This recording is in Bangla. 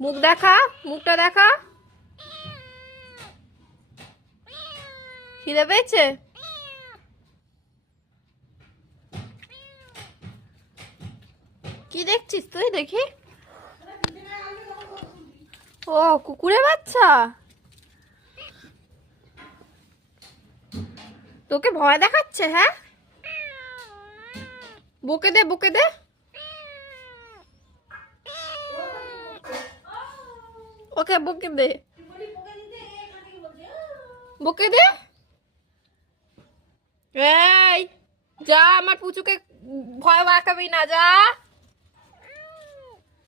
মুখ দেখা, মুখটা দেখা। খিদে পেয়েছে? কি দেখছিস তুই দেখি? ও কুকুরের বাচ্চা। তোকে ভয় দেখাচ্ছে? হ্যাঁ, বকে দে, বকে দে। ওকে বকে দে, বকে দে। এই যা, আমার পুচুকে ভয় দেখাবি না, যা।